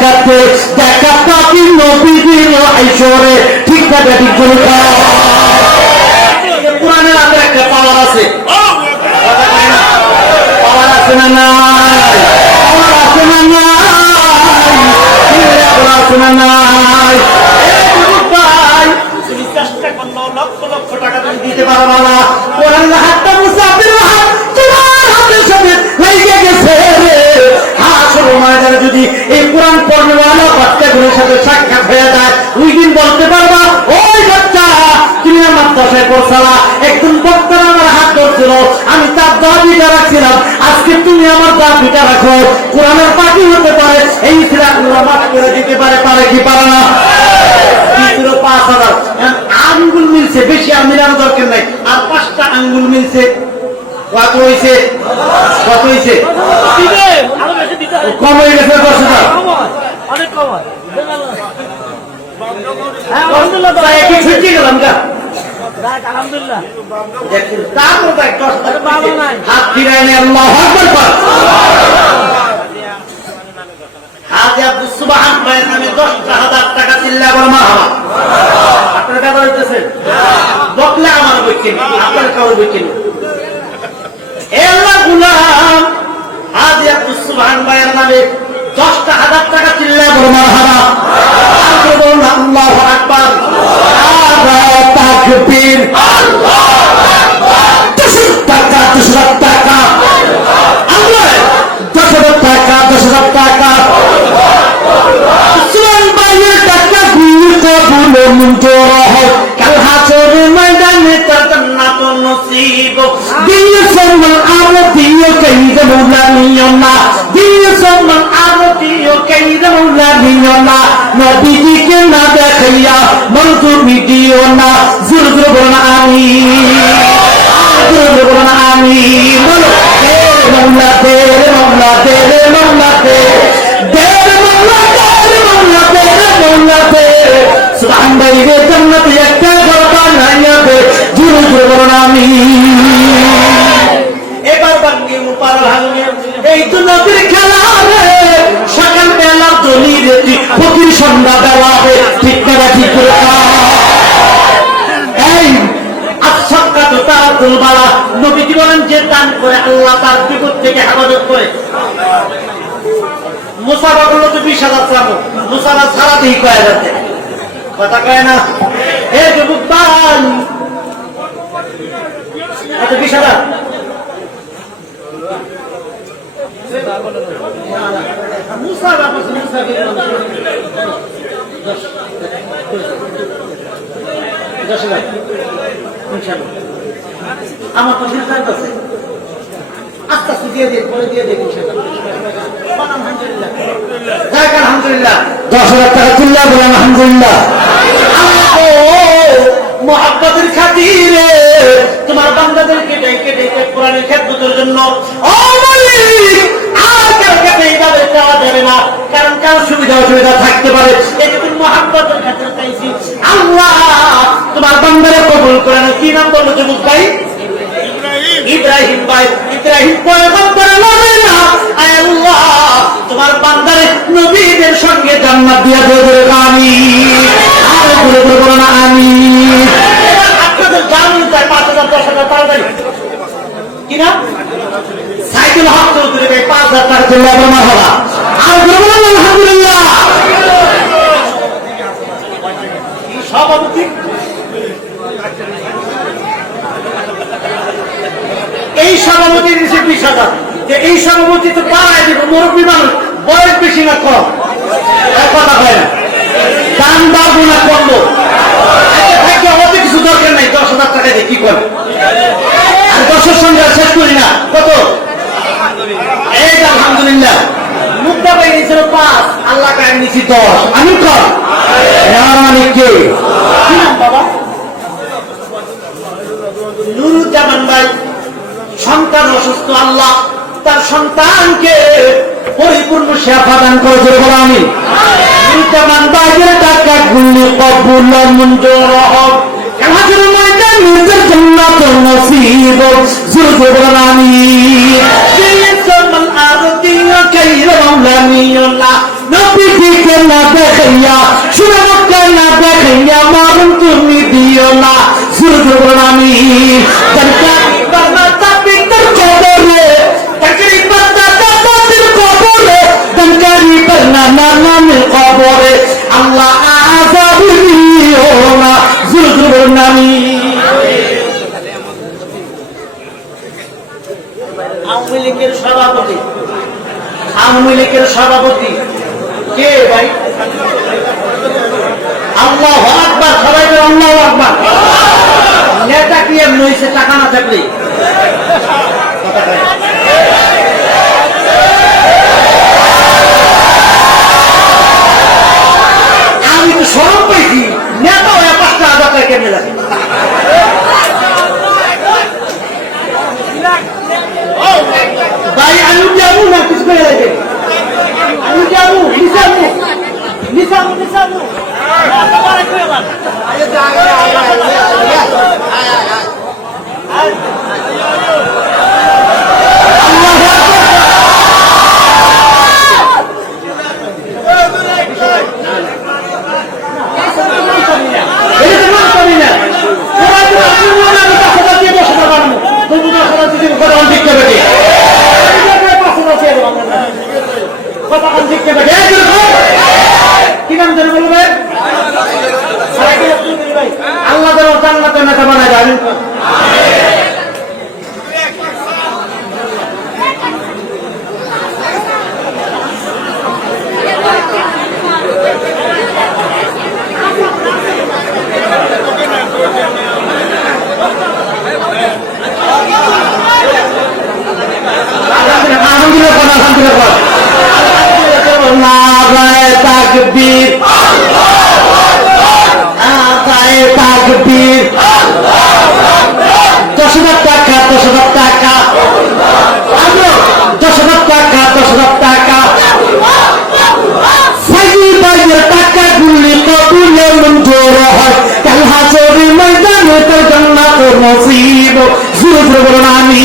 দেখাতে দেখা পাখি নবীদের আইসরে ঠিক না ঠিক করে কোরআনের আমাদের একটা পাওয়ার আছে। পাওয়ার আছে না না পাওয়ার আছে না না আছে না নাই? আমার দশায় একজন বক্তার আমার হাত ধরছিল। আমি তার দাবিটা রাখছিলাম। আজকে তুমি আমার দাবিটা রাখো। কোরআনের পাখি হতে পারে এই ছেলেগুলো মাফ করে দিতে পারে পারে কি পারে না? দিয়েছিল পাঁচ হাজার। আঙ্গুল মিলছে বেশি আর মিলানো দরকার নাই। আর পাঁচটা আঙ্গুল মিলছে। কত হয়েছে কত হয়েছে কম হয়ে গেছে দশ হাজার। অনেক কমায় হ্যাঁ। আলহামদুলিল্লাহ আলহামদুলিল্লাহ। বাবা নাই। হাত ফিরায় নেই আল্লাহ হাজি আব্দুল সুবহান ভাইয়ের নামে দশটা হাজার টাকা চিল্লা মা আপনার বকলে আমার বইকেন আপনার কারও বইকেন এ আল্লাহ গুলাম হাজি আব্দুল সুবহান ভাইয়ের নামে দশটা হাজার টাকা চিল্লা বড় মা হওয়া। আর কেউ বলুন না, আল্লাহু আকবার। নসিব দিয়ে সম্মান আরও দিও কইদ মৌলা নিও না দিয়ে সম্মান আরও দিও কইদ মৌলা নিও না নবীজিকে না দেখাইয়া মন তুমি দিও না জোর জোর বলুন আমি জোর জোর বলুন আমি বলো মৌলা দে মৌলা দে মৌলা দে সুবহান বাইরে জান্নাতে একটা বানাইয়া দে জোর জোর বলুন আমি তারা তুলবালা নবীজি বলেন, যে দান করে আল্লাহ তার বিপদ থেকে হেফাজত করে। মুসাফা করল তো বিশ হাজার চাবো মুসাফা ছাড়া কয়ে যাচ্ছে। কথা কয় না? হে যুবক আচ্ছা বিশ হাজার। আমার তো নির্ধারিত আছে আস্তে আস্তে দিয়ে দিন পরে দিয়ে দিন আলহামদুলিল্লাহ। দশ হাজার টাকা তুললে বলেন আলহামদুলিল্লাহ। মহাব্বতের খাতিরে তোমার বান্দাদেরকে ডেকে ডেকে কোরআনের খেদমতের জন্য। ও মালিক আর এইভাবে দেওয়া যাবে না। কারণ কারও সুবিধা অসুবিধা থাকতে পারে এটা তুমি মহাব্বতের খাতিরে চাইছি আল্লাহ তোমার কবুল করে না। কি নাম বলল যুবক ভাই ইব্রাহিম। ভাই। ইব্রাহিম পয়গম্বর না। আয় আল্লাহ তোমার বান্দারে নবীদের সঙ্গে জান্নাত দিয়া দিয়ে দেবে আমি। আর ঘুরে ঘুরে বলো না আমি। আপনাদের জামিন চাই পাঁচ হাজার দশ হাজার তাড়াতাড়ি কি না সাইকেল হক চৌধুরী ভাই পাঁচ হাজার টাকা তুললে আমার হবা আর ঘুরে বলো আলহামদুলিল্লাহ। কি সভাপতি? এই সভাপতি দিয়েছে বিশ হাজার। যে এই সভাপতি তো পাড়ায় দিব মুরব্বী মানুষ বয়স বেশি না কম। কথা হয় না। দাম বাড়বো না কমবো আচ্ছা, অত কিছু দরকার নাই দশ হাজার টাকা দিয়ে কি করে? আর দশের সঙ্গে শেষ করি না। কত? এই যে আলহামদুলিল্লাহ। মুক্তা পাই নিয়েছিল পাঁচ আল্লাহ কায় নিয়েছি দশ। আমি কর মানে কে কি নাম বাবা? নুরুজ্জামান ভাই, সন্তান অসুস্থ আল্লাহ, তার সন্তানকে পরিপূর্ণ সেবা দান করেছে বলে আমি। টাকা গুলি কবুল দেখাইয়া, শুনে না দেখাইয়া মরণ তুমি দিও না। আল্লাহ আকবার সবাই আল্লাহ আকবার। নেতা কি এমনি হয়েছে টাকা না থাকলে কথা কয়। আমি তো সরব পাইছি নেতা হয়ে পাঁচটা হাজার টাকা কেমনে লাগে ভাই আমি যাব না কিছু করে লাগে আমি যাব নিসামু নিসামু নিসামু তোমার কই আবার এটা তো মনে করি না ওরা তো আপনি মনে আমি পাঁচ হাজার দিয়ে দশ হাজার বানাবো তবু দশ হাজার দিয়ে কথা আমি ঠিক করে দিই পাঁচ হাজার দিয়ে দেবো আমরা। কথা আমি ঠিক করে দিই এই যে ভাই, কি নাম জানে বলবে আল্লাহ তালা জান্নাতের নেতা বানায় যাবেন আলহামদুলিল্লাহ বল, আলহামদুলিল্লাহ বল। নারায়ে তাকবীর। নারায়ে তাকবীর। দশ হাজার টাকা দশ হাজার টাকা দশ হাজার টাকা দশ হাজার টাকা সাইজি বাইয়ের টাকা গুলি কবুলে আমি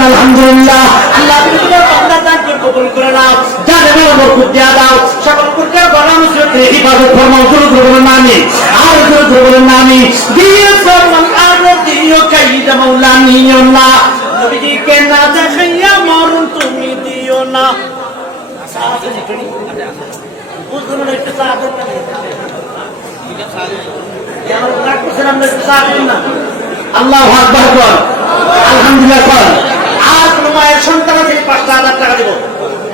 বলুন আলহামদুলিল্লাহ। আল্লাহ কবুল করে নাও। জানে বড় বরকত দিয়া দাও। সকল প্রকার বড় মুসলিমকে হিফাজত ফরমাও জোরে জোরে বলুন আমি। আর জোরে জোরে বলুন আমি। দিয়ে সরমান আর দিও কাইদা মাওলা নিও না না দেখাইয়া মরণ তুমি দিও না। আল্লাহ আকবার আলহামদুলিল্লাহ মায়ের সন্তান আছে, পাঁচটা হাজার টাকা দেবো।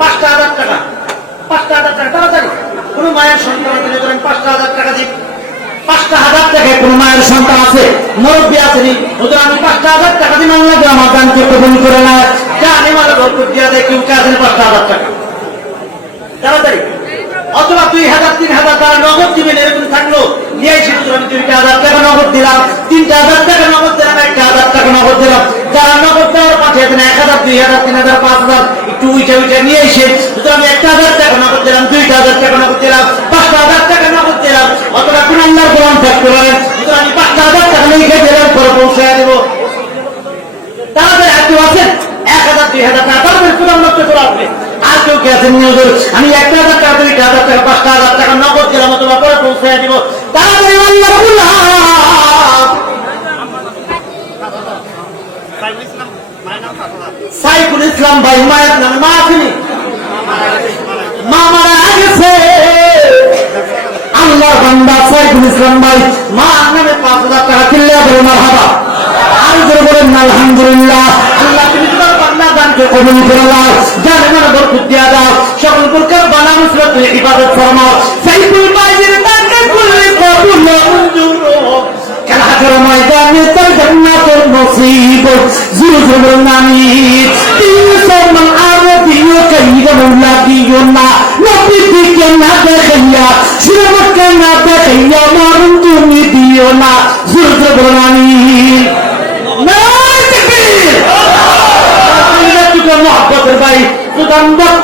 পাঁচটা হাজার টাকা। পাঁচটা হাজার টাকা, তাড়াতাড়ি। কোন মায়ের সন্তান আছে ধরেন পাঁচটা হাজার টাকা দিই। পাঁচটা হাজার টাকায় কোন মায়ের সন্তান আছে, মুরব্বী আছেনি ওদের আমি পাঁচটা হাজার টাকা দিন আল্লাহ আমার দানকে কবুল করে না আমি মানে ভরপুর দিয়া দেয়, কেউ আছেন পাঁচটা হাজার টাকা। তাড়াতাড়ি। অথবা দুই হাজার, তিন হাজার টাকা নগদ দিবেন, এরকম থাকল। নিয়ে হাজার টাকা নগদ দিলাম। তিনটা হাজার টাকা নগদ দিলাম, একটা হাজার টাকা নগদ দিলাম। যারা নগদ দেওয়ার এক হাজার, দুই হাজার, তিন হাজার, পাঁচ হাজার, একটু উইটা উইটা নিয়ে এসে শুধু আমি একটা হাজার টাকা নগদ দিলাম, দুইটা হাজার টাকা নগদ দিলাম, পাঁচটা হাজার টাকা নগদ দিলাম, অথবা কোন আল্লাহর থাকতে পারেন শুধু আমি পাঁচটা হাজার টাকা লিখে দিলাম, পরে পৌঁছায় দেবো। আর কেউ আছেন এক হাজার, দুই হাজার টাকা আসবে কে আছেন নিয়োগের আমি একটা হাজার টাকা দুইটা হাজার টাকা পাঁচটা হাজার টাকা নগদ দিলাম, অথবা পরে পৌঁছায় দিব। তাড়াতাড়ি সাইফুল ইসলাম ভাই, মায়ের নামে মা আসেনি মা মারা গেছে। আল্লাহ বান্দা সাইফুল ইসলাম ভাই মা নামে পাঁচ হাজার টাকা কিনলে বলে মার হাবা। আর বলেন আল্লাহ কবুল করে নাও জানে মানে বরকত দিয়া দাও সকল প্রকার বানা মুসলত ইবাদত ফরমাও। সাইফুল ভাইয়ের দানকে করলে কবুল মঞ্জুর হোক। ময়দানে তোর জান্নাতের নসিব আমিন তিনশো মান আরও দিও কইরা মৌলা দিও না নবী দিকে না দেখাইয়া, সুরমকে না দেখাইয়া মরণ তুমি দিও না। জুরজ বলানি নারায়ণ